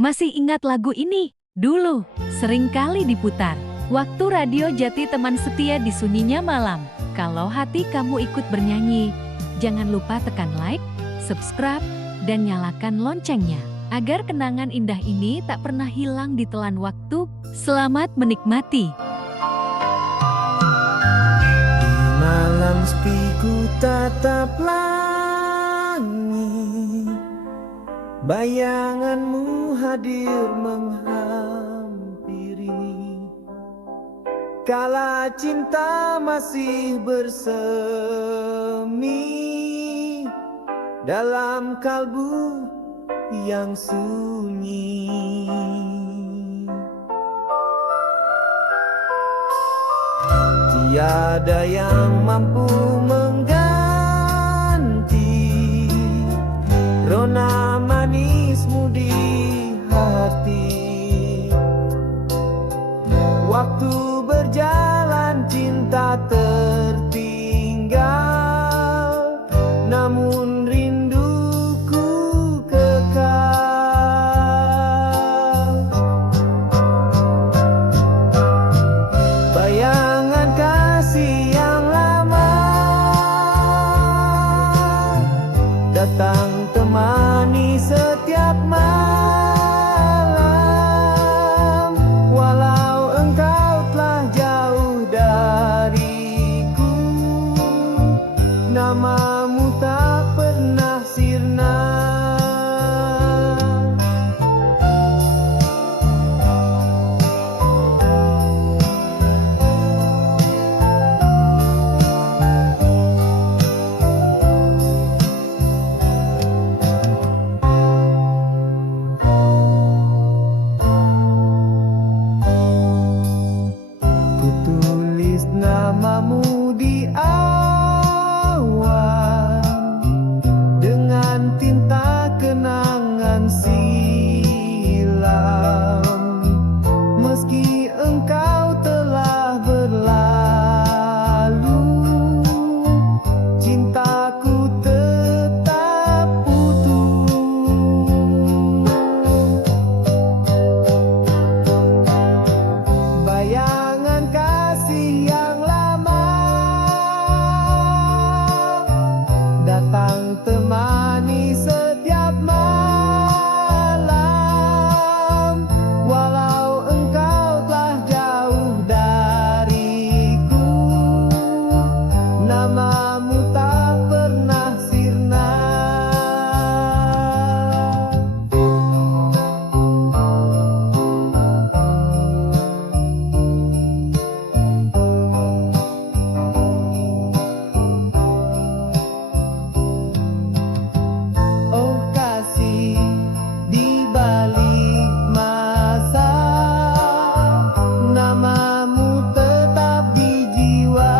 Masih ingat lagu ini? Dulu, sering kali diputar. Waktu radio Jati teman setia di sunyinya malam. Kalau hati kamu ikut bernyanyi, jangan lupa tekan like, subscribe, dan nyalakan loncengnya. Agar kenangan indah ini tak pernah hilang ditelan waktu. Selamat menikmati. Malam sepiku tatap langit, bayanganmu hadir menghampiri. Kala cinta masih bersemi dalam kalbu yang sunyi. Tiada yang mampu mengganti rona manismu di hati. Waktu berjalan cinta tertinggal, namun rinduku kekal. Bayangan kasih yang lama datang temani setiap malam. Walau engkau telah jauh dariku, namamu tak pernah sirna. Tulis namamu di awan dengan tinta kenangan silam. Meski engkau telah berlalu, cintaku tetap utuh. Bayangan kasih yang lama datang temani setiap malam. Walau engkau telah jauh dariku, namamu tak pernah sirna. Oh kasih, di balik masa, namamu tetap di jiwa.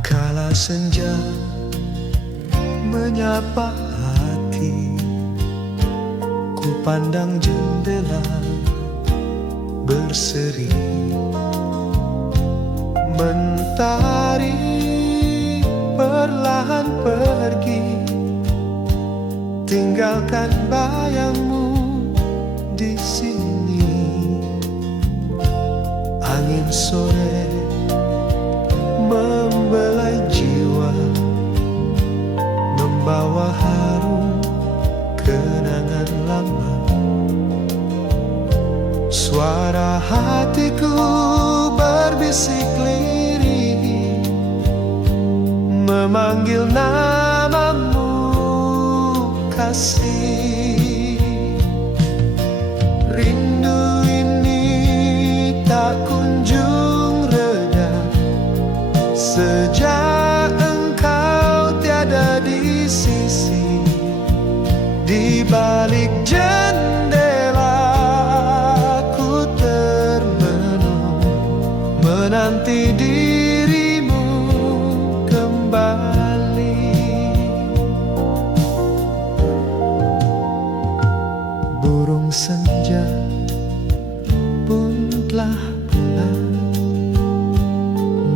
Kala senja menyapa hati, ku pandang jendela berseri. Mentari perlahan pergi, tinggalkan bayangmu di sini. Angin sore membelai jiwa, membawa harum kenangan lama. Suara hatiku berbisik lirih, memanggil namamu kasih. Rindu ini tak kunjung reda sejak engkau tiada di balik jendela ku termenung, menanti dirimu kembali. Burung senja pun telah pulang,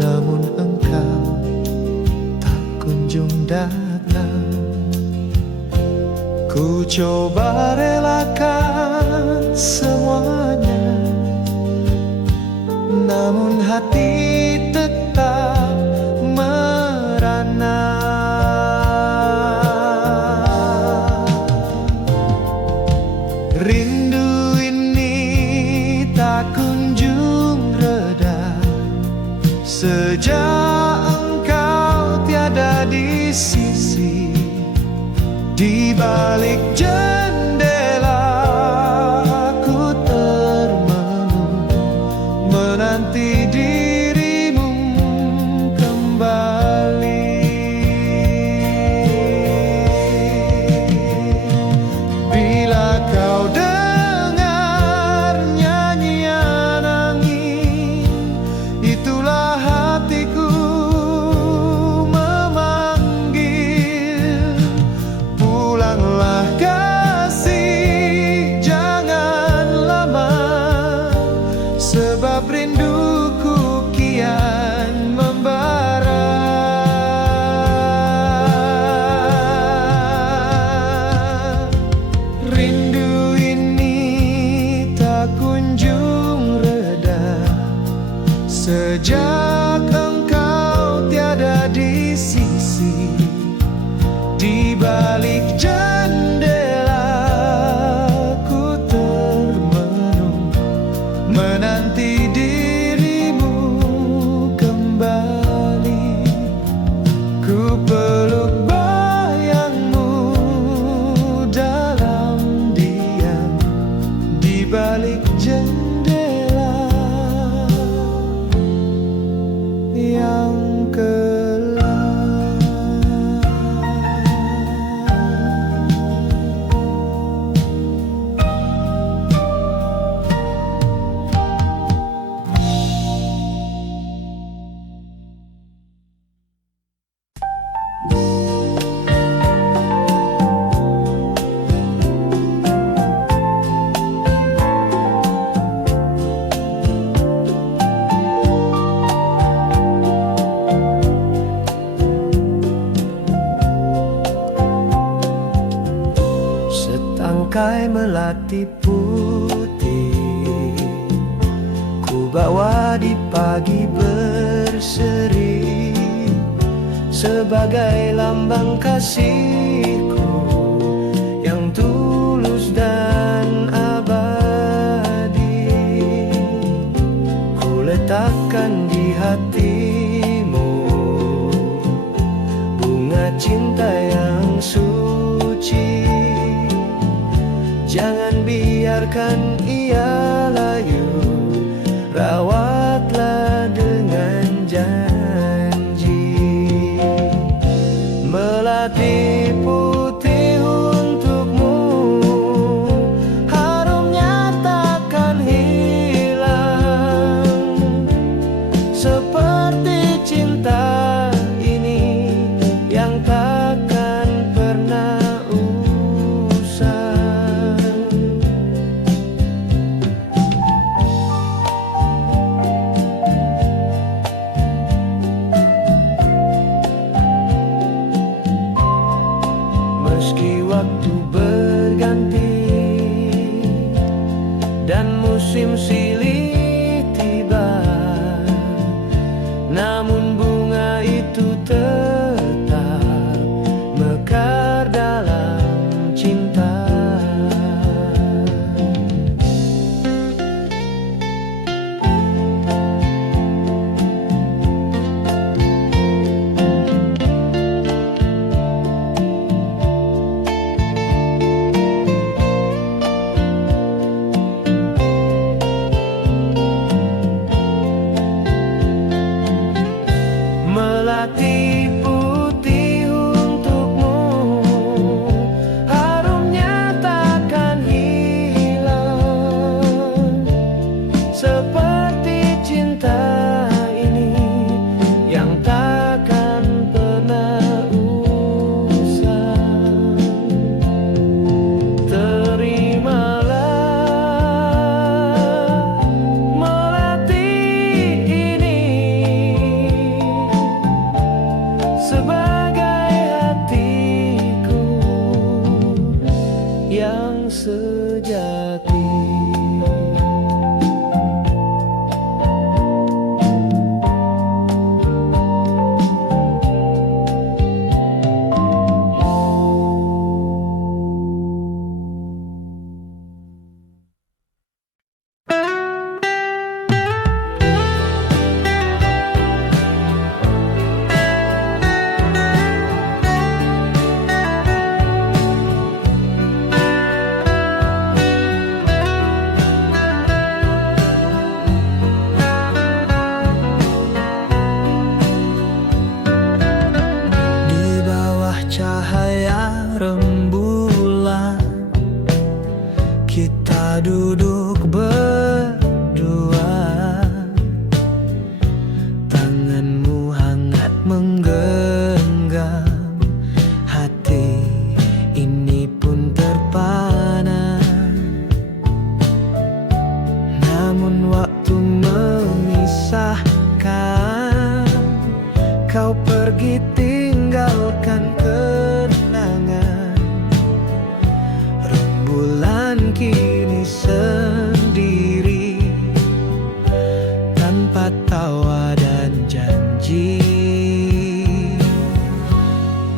namun engkau tak kunjung datang. Ku coba relakan semuanya, namun hati tetap merana. Rindu ini tak kunjung reda sejak engkau tiada di sisi. Di balik jendela ku termenung, menanti dirimu kembali. Bila kau dengar nyanyian angin, itulah hatiku memanggil. Pulanglah kasih, jangan lama, sebab rinduku kian membara. Rindu ini tak kunjung reda sejak engkau tiada di sisi. Di balik jendela ku termenung, menanti dirimu kembali. Ku peluk bayangmu dalam diam, di balik jendela yang gelap. Setangkai melati putih ku bawa di pagi berseri, sebagai lambang kasihku yang tulus dan abadi. Ku letakkan di hatimu bunga cinta yang suci. Jangan biarkan ia layu, rawatlah dengan janji. Melati putih untukmu, harumnya takkan hilang, seperti cinta ini yang takkan pernah usang. cahaya rembulan, kita duduk berdua. Tanganmu hangat menggenggam, hati ini pun terpana. Namun waktu memisahkan, kau pergi tinggalkan kenangan. Rembulan kini sendiri, tanpa tawa dan janji.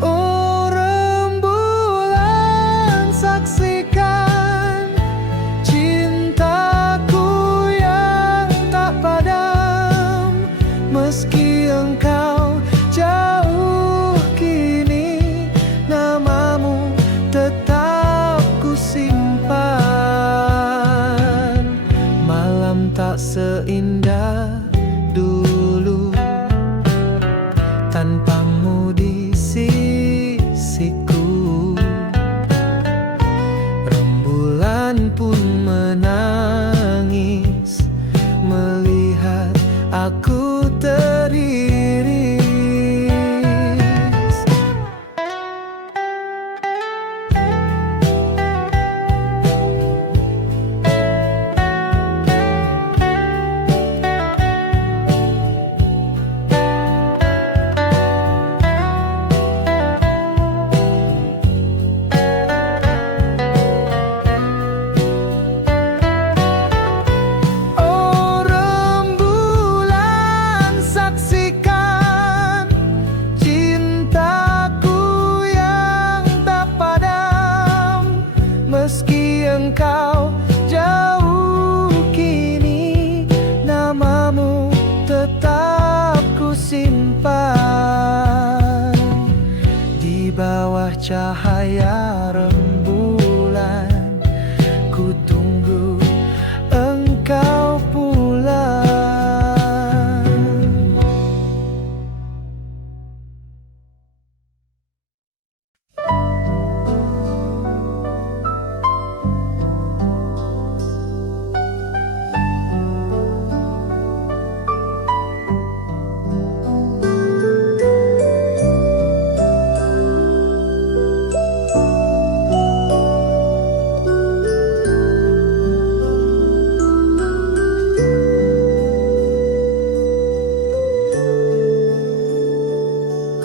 Oh rembulan, saksikan cintaku yang tak padam. Meski engkau jauh kini, namamu tetap ku simpan. Malam tak seindah dulu, tanpamu di sisiku. Rembulan pun menangis melihat aku teriris. Oh rembulan, saksikan cintaku yang tak padam. Meski engkau jauh kini, namamu tetap ku simpan. Di bawah cahaya rembulan, ku tunggu engkau pulang.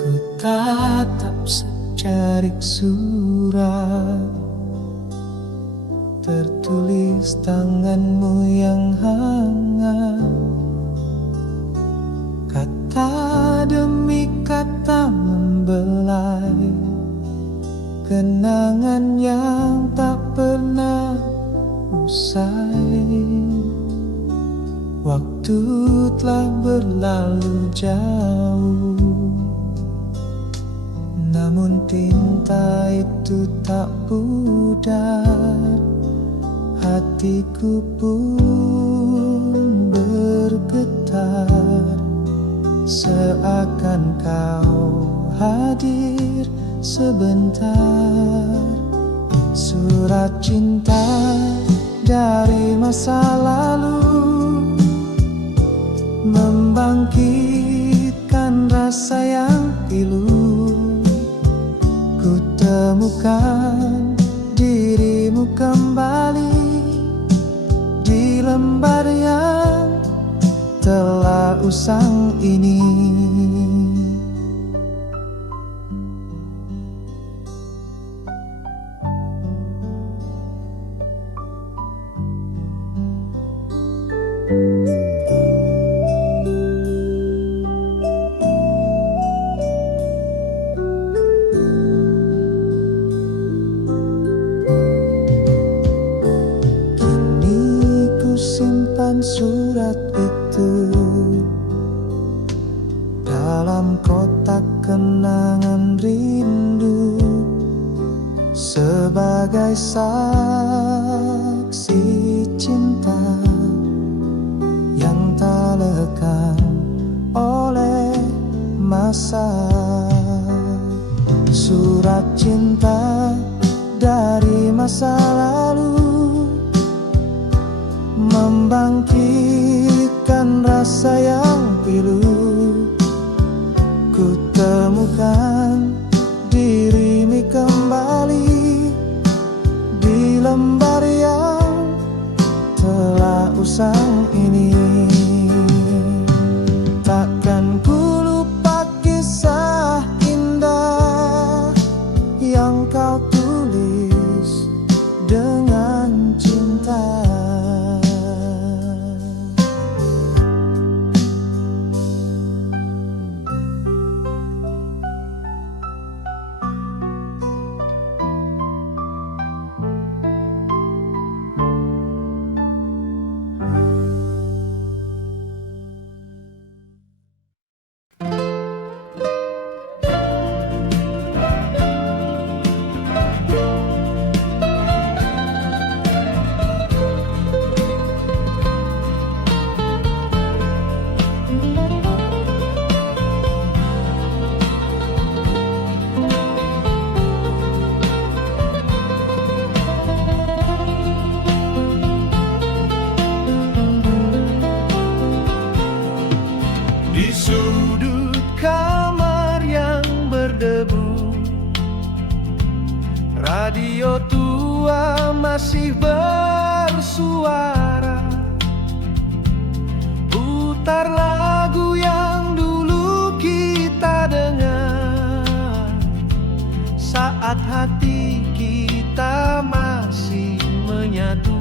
Ku tatap secarik surat, tertulis tanganmu yang hangat. Kata demi kata membelai kenangan yang tak pernah usai. Waktu telah berlalu jauh, namun tinta itu tak pudar. Hatiku pun bergetar, seakan kau hadir sebentar. Surat cinta dari masa lalu membangkitkan rasa yang pilu. Ku temukan dirimu kembali di lembar yang telah usang ini. Simpan surat itu dalam kotak kenangan rindu, sebagai saksi cinta yang tak lekang oleh masa. surat cinta dari masa lalu, membangkitkan rasa yang pilu. Ku temukan dirimu kembali di lembar yang telah usang ini. Takkan ku lupa kisah indah yang kau tulis dengan cinta. Di sudut kamar yang berdebu, radio tua masih bersuara. Putar lagu yang dulu kita dengar saat hati kita masih menyatu.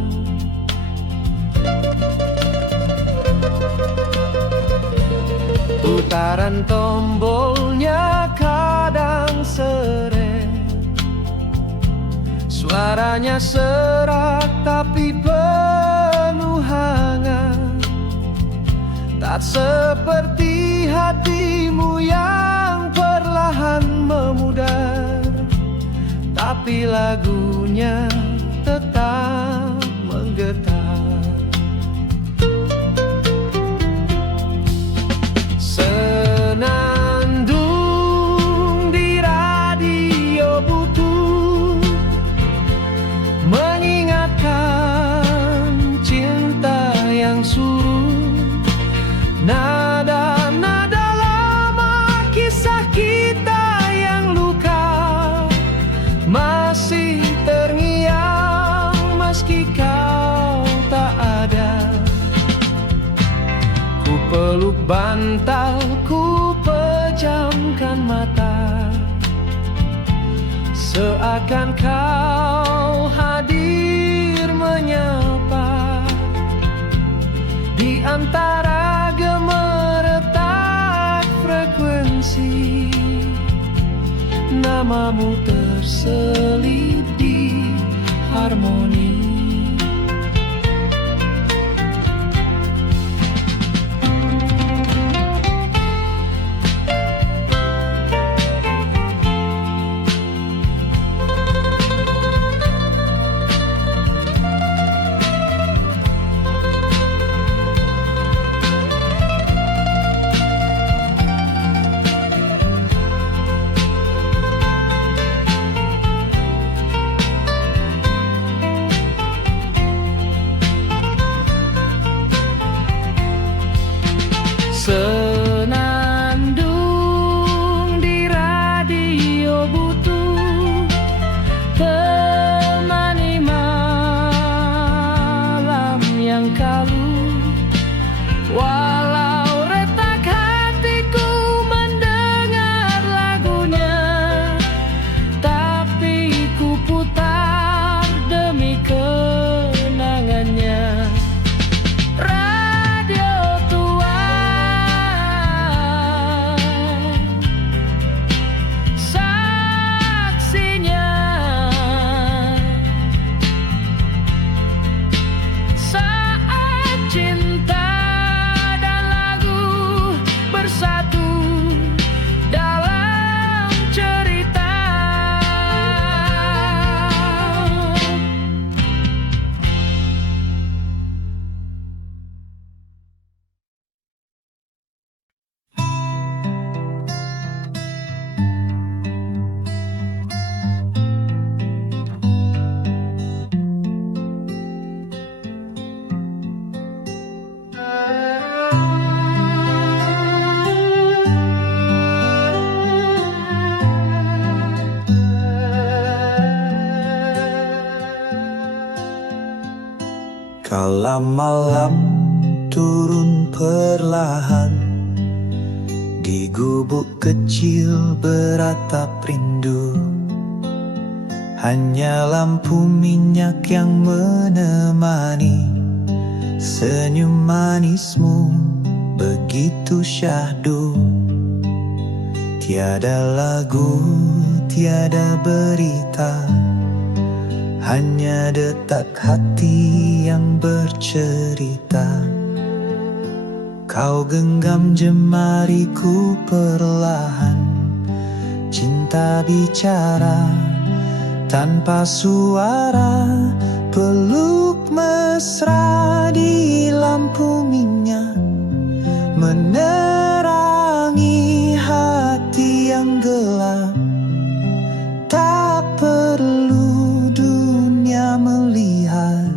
Putaran tombolnya kadang seret, suaranya serak tapi penuh hangat. Tak seperti hatimu yang perlahan memudar, tapi lagunya tetap menggetar. Senandung di radio butut mengingatkan cinta yang surut. Nada-nada lama kisah kita yang luka masih terngiang meski kau tak ada. Ku peluk bantal, ku pejamkan mata, seakan kau hadir menyapa. Di antara gemeretak frekuensi, namamu terselip di harmoni. Kala malam turun perlahan di gubuk kecil beratap rindu. Hanya lampu minyak yang menemani. Senyum manismu begitu syahdu. Tiada lagu, tiada berita, hanya detak hati yang bercerita. Kau genggam jemariku perlahan, cinta bicara tanpa suara, peluk mesra di lampu minyak, menerangi hati yang gelap. Tak perlu dunia melihat,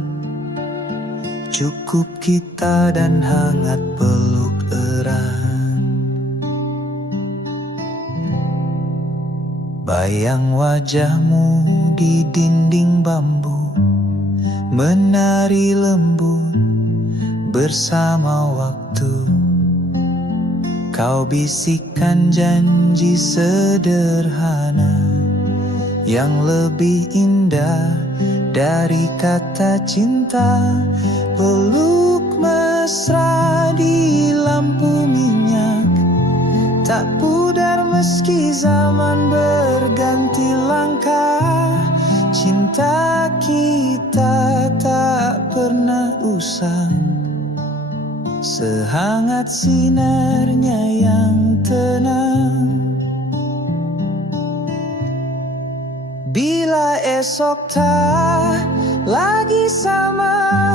cukup kita dan hangat peluk erat. Bayang wajahmu di dinding bambu, menari lembut bersama waktu. Kau bisikkan janji sederhana yang lebih indah dari kata cinta. Peluk mesra di lampu minyak, tak pudar meski zaman berganti langkah. Cinta kita tak pernah usang, sehangat sinarnya yang tenang. Bila esok tak lagi sama,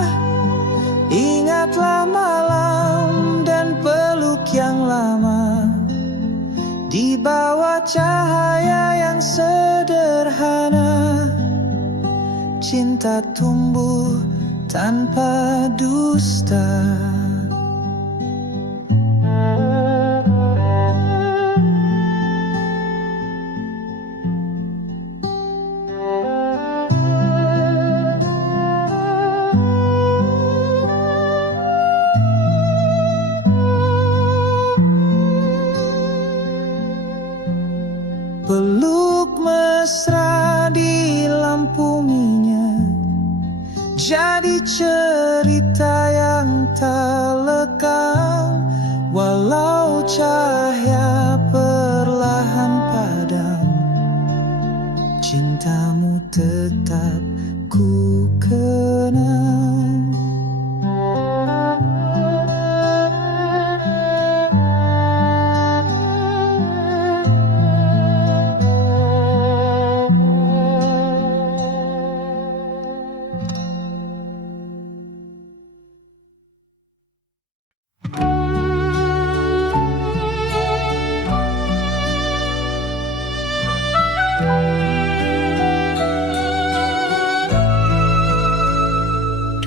ingatlah malam dan peluk yang lama. Di bawah cahaya yang sederhana, cinta tumbuh tanpa dusta. Peluk mesra di lampu minyak, jadi cerita yang tak lekang. Walau cahaya perlahan padam, cintamu tetap ku kenang.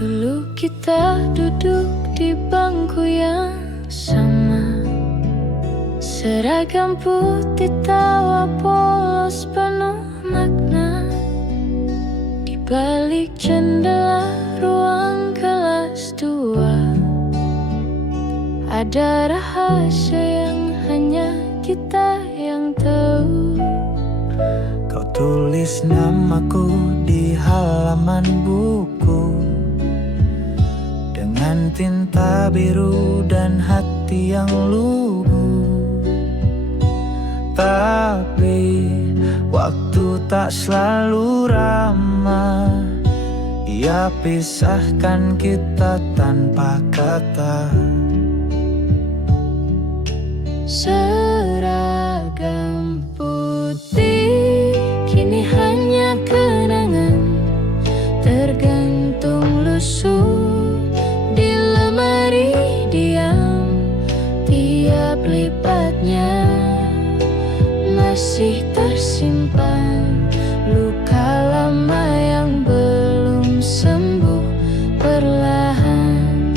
Dulu kita duduk di bangku yang sama, seragam putih tawa polos penuh makna. Di balik jendela ruang kelas 2, ada rahasia yang hanya kita yang tahu. Kau tulis namaku di halaman buku dengan tinta biru dan hati yang lugu. Tapi waktu tak selalu ramah, ia pisahkan kita tanpa kata. Seragam putih kini hanya kenangan, tergantung lusuh di lemari diam. Tiap lipatnya masih tersimpan luka lama yang belum sembuh. Perlahan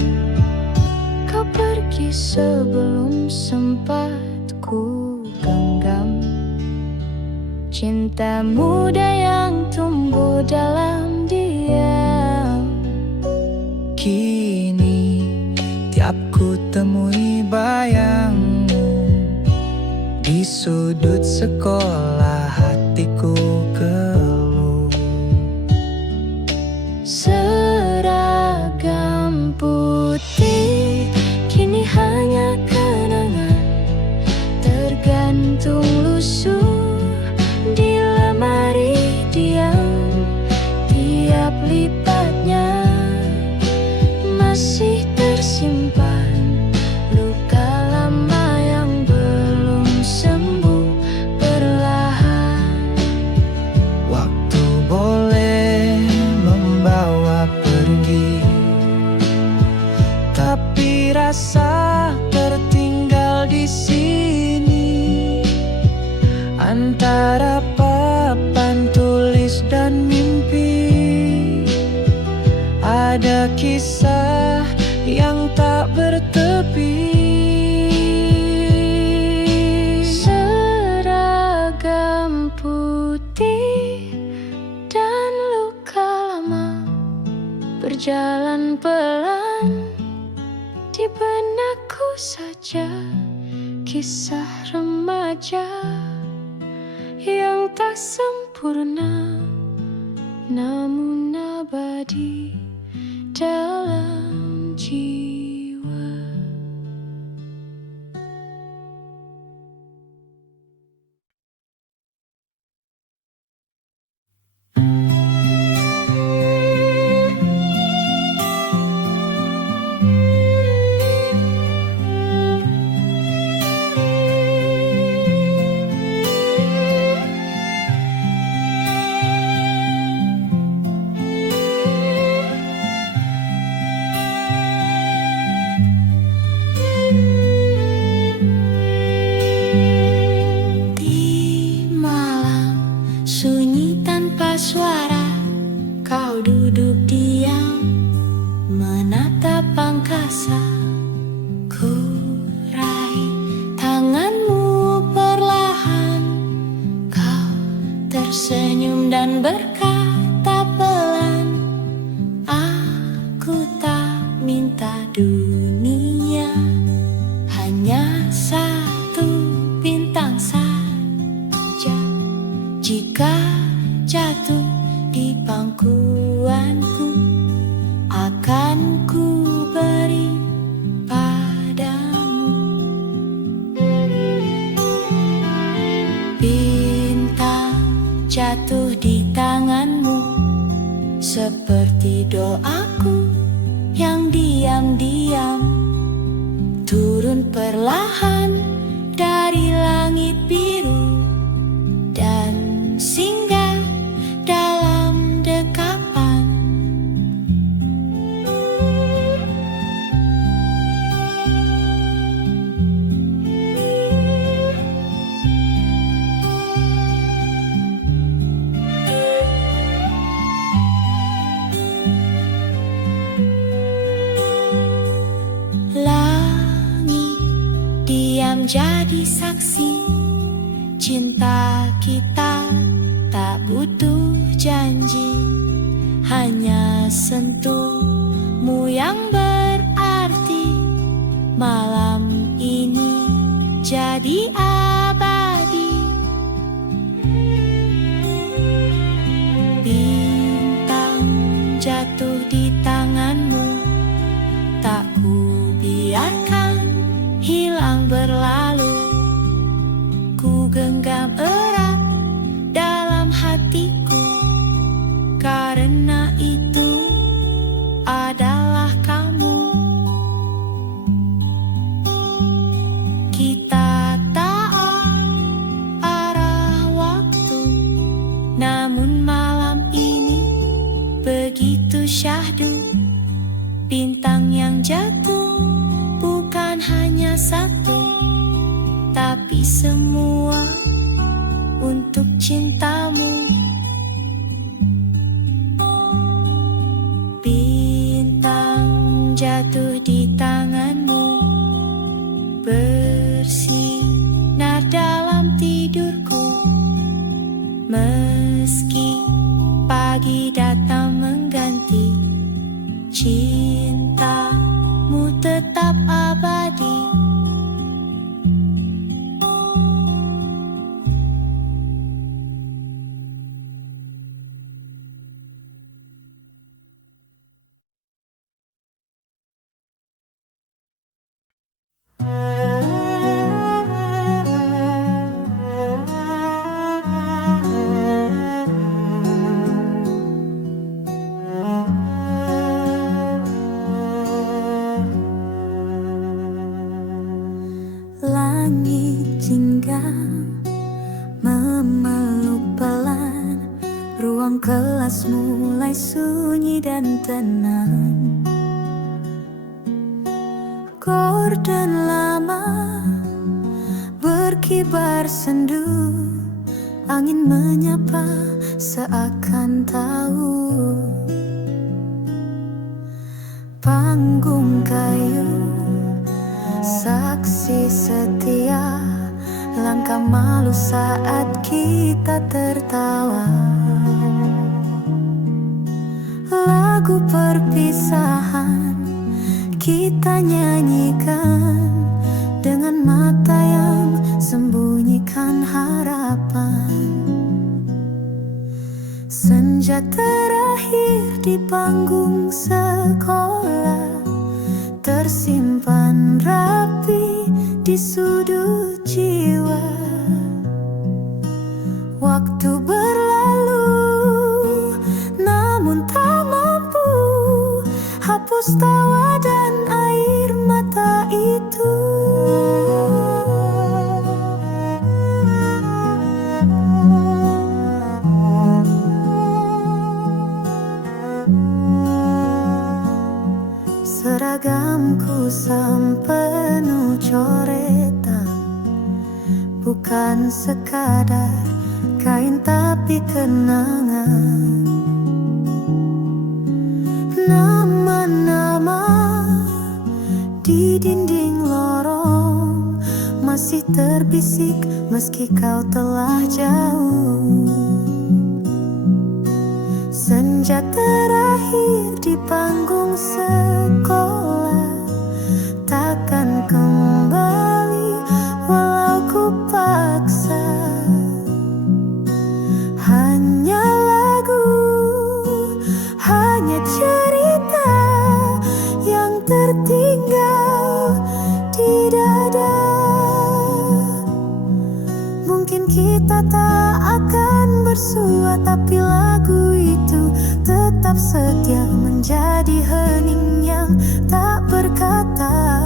kau pergi sebelum sempat ku genggam. sekolah hatiku keluh. Seragam putih kini hanya kenangan, tergantung lusuh di lemari diam. Tiap lipatnya masih tersimpan luka lama yang belum sembuh perlahan. Waktu boleh membawa pergi, tapi rasa tertinggal di sini. Antara papan tulis dan mimpi, ada kisah yang tak bertepi. Seragam putih dan luka lama berjalan pelan di benakku saja. Kisah remaja yang tak sempurna, namun abadi dalam jiwa. Di malam sunyi tanpa suara, kau duduk diam menatap angkasa. Ku raih tanganmu perlahan, kau tersenyum dan berkata pelan, aku tak minta dunia, hanya satu bintang saja. Jika jatuh di pangkuanku, akan ku beri padamu. Bintang jatuh di tanganmu, seperti doaku yang diam-diam turun perlahan dari langit biru dan singgah dalam dekapan. Langit diam jadi saksi, cinta kita tak butuh janji, hanya sentuhmu yang berarti. Malam ini jadi abadi. Bintang jatuh di tanganmu, tak ku biarkan hilang berlalu. Ku genggam erat dalam hatiku, karena itu adalah kamu. Kita tak arah waktu, namun malam ini begitu syahdu. Bintang yang jatuh bukan hanya satu, tapi semua untuk cintamu. Bintang jatuh di tanganmu, bersinar dalam tidurku. Meski pagi datang mengganti, cintamu tetap abadi. Ruang kelas mulai sunyi dan tenang. Gorden lama berkibar sendu, angin menyapa seakan tahu. Panggung kayu, saksi setia, langkah malu saat kita tertawa. Lagu perpisahan kita nyanyikan dengan mata yang sembunyikan harapan. Senja terakhir di panggung sekolah tersimpan rapi di sudut jiwa. Waktu berlalu, namun tak mampu hapus tawa dan air mata itu. Seragamku penuh coretan, bukan sekadar kain tapi kenangan. Nama-nama di dinding lorong masih terbisik meski kau telah jauh. Senja terakhir di panggung sekolah takkan kembali walau ku paksa. Hanya lagu, hanya cerita yang tertinggal di dada. Mungkin kita tak akan bersua, tapi lagu itu tetap setia menjadi hening yang tak berkata.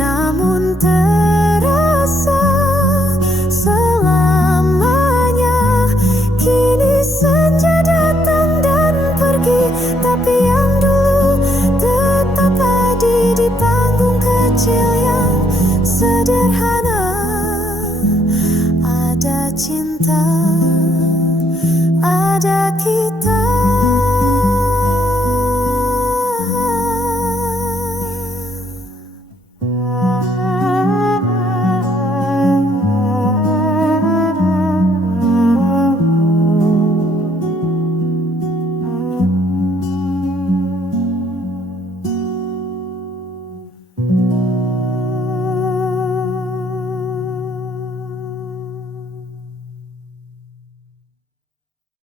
Namun terasa selamanya. Kini senja datang dan pergi, tapi yang dulu tetap hadir di panggung kecil yang sederhana. Ada cinta, ada kita.